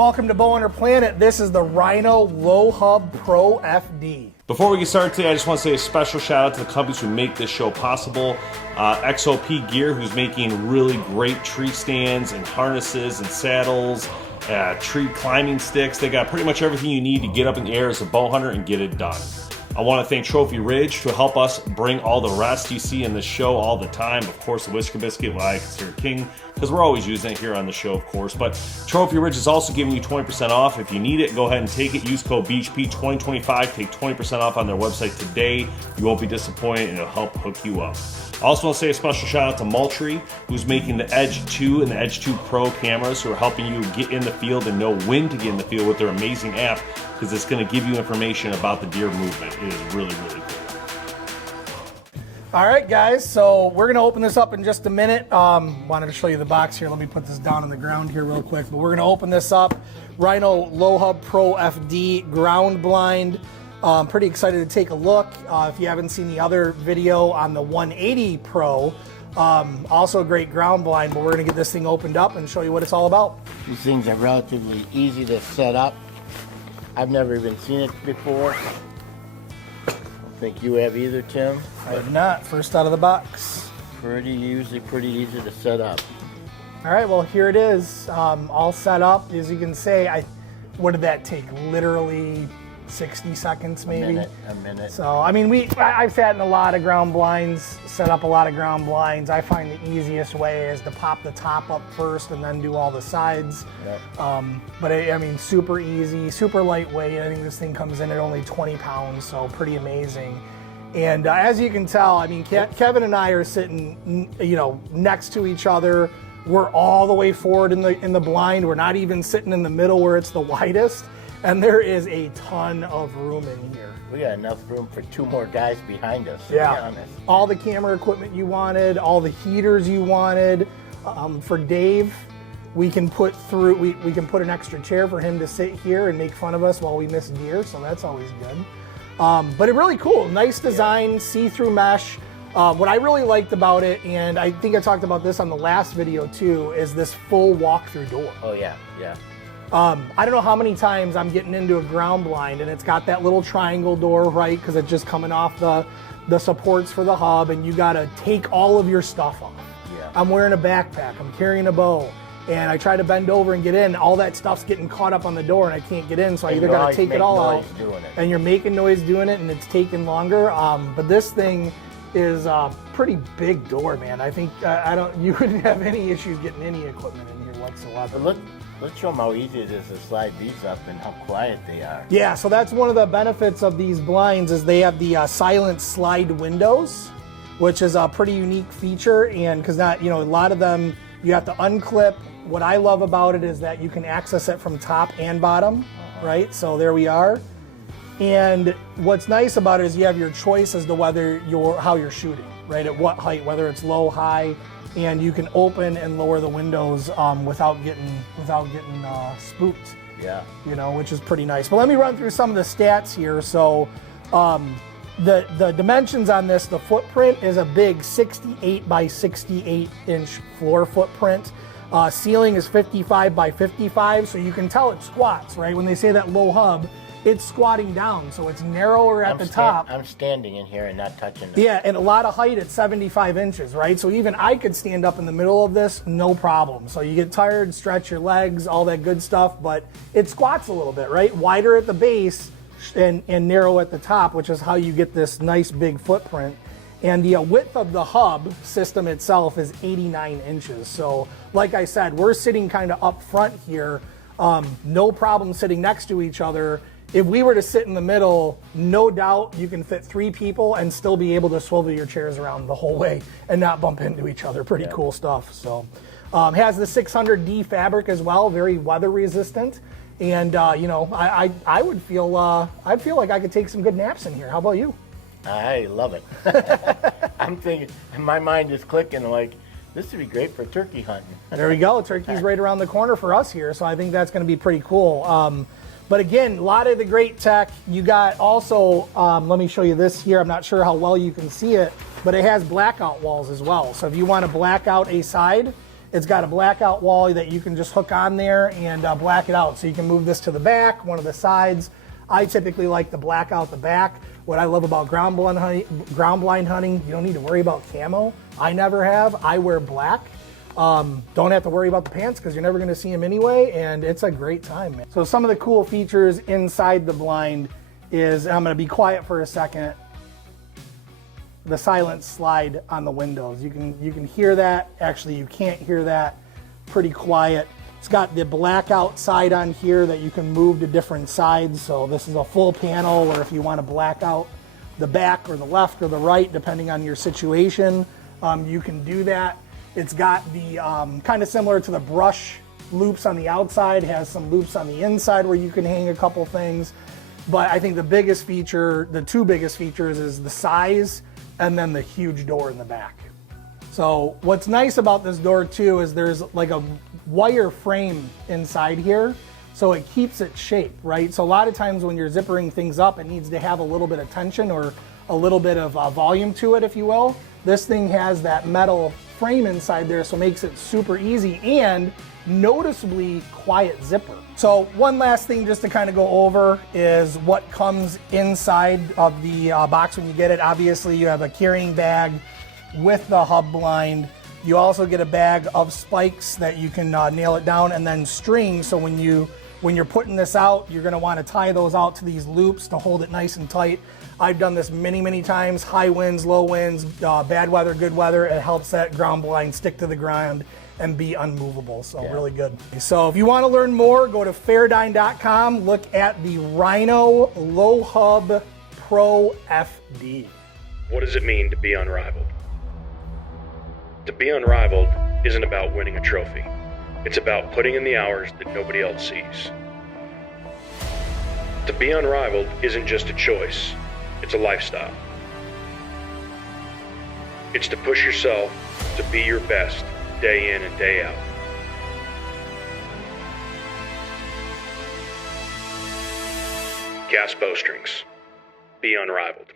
Welcome to BowHunterPlanet. This is the Rhino Low Hub Pro FD. Before we get started today, I just want to say a special shout out to the companies who make this show possible. XOP Gear, who's making really great tree stands and harnesses and saddles, tree climbing sticks. They got pretty much everything you need to get up in the air as a bow hunter and get it done. I want to thank Trophy Ridge to help us bring all the rest you see in this show all the time. Of course, the Whisker Biscuit, what I consider king, because we're always using it here on the show, of course. But Trophy Ridge is also giving you 20% off. If you need it, go ahead and take it. Use code BHP2025. Take 20% off on their website today. You won't be disappointed, and it'll help hook you up. I also want to say a special shout out to Archery, who's making the Edge 2 and the Edge 2 Pro cameras, who are helping you get in the field and know when to get in the field with their amazing app, because it's going to give you information about the deer movement. It is really, really cool. All right, guys, so we're going to open this up in just a minute. Wanted to show you the box here. Let me put this down on the ground here real quick. But we're going to open this up. Rhino Low Hub Pro FD ground blind. Pretty excited to take a look. If you haven't seen the other video on the 180 Pro, also a great ground blind, but we're going to get this thing opened up and show you what it's all about. These things are relatively easy to set up. I've never even seen it before. I don't think you have either, Tim. I have not. First out of the box. Usually pretty easy to set up. All right, well, here it is. All set up. As you can see, what did that take? Literally 60 seconds, maybe? A minute. So, I mean, I've sat in a lot of ground blinds, set up a lot of ground blinds. I find the easiest way is to pop the top up first and then do all the sides. Yep. But I mean, super easy, super lightweight. I think this thing comes in at only 20 pounds, so pretty amazing. And as you can tell, I mean, Kevin and I are sitting, next to each other. We're all the way forward in the blind. We're not even sitting in the middle where it's the widest. And there is a ton of room in here. We got enough room for two more guys behind us, to be honest. All the camera equipment you wanted, all the heaters you wanted. For Dave, we can put an extra chair for him to sit here and make fun of us while we miss deer, so that's always good. But it's really cool, nice design, see-through mesh. What I really liked about it, and I think I talked about this on the last video too, is this full walk-through door. Oh yeah, yeah. I don't know how many times I'm getting into a ground blind and it's got that little triangle door, right? Because it's just coming off the supports for the hub, and you got to take all of your stuff off. Yeah. I'm wearing a backpack, I'm carrying a bow, and I try to bend over and get in. All that stuff's getting caught up on the door and I can't get in, so I either got to take it all out. And you're making noise doing it, and it's taking longer. But this thing is a pretty big door, man. I think you wouldn't have any issues getting any equipment in here whatsoever. But let's show them how easy it is to slide these up and how quiet they are. Yeah, so that's one of the benefits of these blinds is they have the silent slide windows, which is a pretty unique feature. And because a lot of them you have to unclip. What I love about it is that you can access it from top and bottom, right? So there we are. And what's nice about it is you have your choice as to how you're shooting, right? At what height, whether it's low, high. And you can open and lower the windows without getting spooked. Yeah. Which is pretty nice. But let me run through some of the stats here. So the dimensions on this, the footprint is a big 68 by 68 inch floor footprint. Ceiling is 55 by 55, so you can tell it squats, right? When they say that low hub, it's squatting down, so it's narrower at the top. I'm standing in here and not touching it. Yeah, and a lot of height at 75 inches, right? So even I could stand up in the middle of this, no problem. So you get tired, stretch your legs, all that good stuff, but it squats a little bit, right? Wider at the base and narrow at the top, which is how you get this nice big footprint. And the width of the hub system itself is 89 inches. So like I said, we're sitting kind of up front here, no problem sitting next to each other. If we were to sit in the middle, no doubt you can fit 3 people and still be able to swivel your chairs around the whole way and not bump into each other. Pretty cool stuff. So has the 600D fabric as well, very weather resistant. And I would feel I'd feel like I could take some good naps in here. How about you? I love it. I'm thinking, my mind is clicking like, this would be great for turkey hunting. There we go. Turkey's right around the corner for us here, so I think that's going to be pretty cool. But again, a lot of the great tech. You got also, let me show you this here. I'm not sure how well you can see it, but it has blackout walls as well. So if you want to black out a side, It's got a blackout wall that you can just hook on there and black it out. So you can move this to the back, one of the sides. I typically like to black out the back. What I love about ground blind hunting, you don't need to worry about camo. I never have. I wear black. Don't have to worry about the pants because you're never going to see them anyway, and it's a great time, man. So some of the cool features inside the blind is, I'm going to be quiet for a second, the silent slide on the windows. You can hear that. Actually, you can't hear that. Pretty quiet. It's got the blackout side on here that you can move to different sides. So this is a full panel where if you want to black out the back or the left or the right, depending on your situation, you can do that. It's got the kind of similar to the brush loops on the outside, has some loops on the inside where you can hang a couple things. But I think the biggest feature, the two biggest features, is the size and then the huge door in the back. So what's nice about this door too is there's like a wire frame inside here, so it keeps its shape, right? So a lot of times when you're zippering things up, it needs to have a little bit of tension or a little bit of volume to it, if you will. This thing has that metal frame inside there, so it makes it super easy and noticeably quiet zipper. So one last thing just to kind of go over is what comes inside of the box when you get it. Obviously you have a carrying bag with the hub blind. You also get a bag of spikes that you can nail it down, and then string, so when you're putting this out, you're going to want to tie those out to these loops to hold it nice and tight. I've done this many times, high winds, low winds, bad weather, good weather. It helps that ground blind stick to the ground and be unmovable, so yeah. Really good. So if you want to learn more, go to Fairdyne.com, look at the Rhino Low Hub Pro FD. What does it mean to be unrivaled? To be unrivaled isn't about winning a trophy. It's about putting in the hours that nobody else sees. To be unrivaled isn't just a choice, it's a lifestyle. It's to push yourself to be your best day in and day out. Gas Bowstrings. Be unrivaled.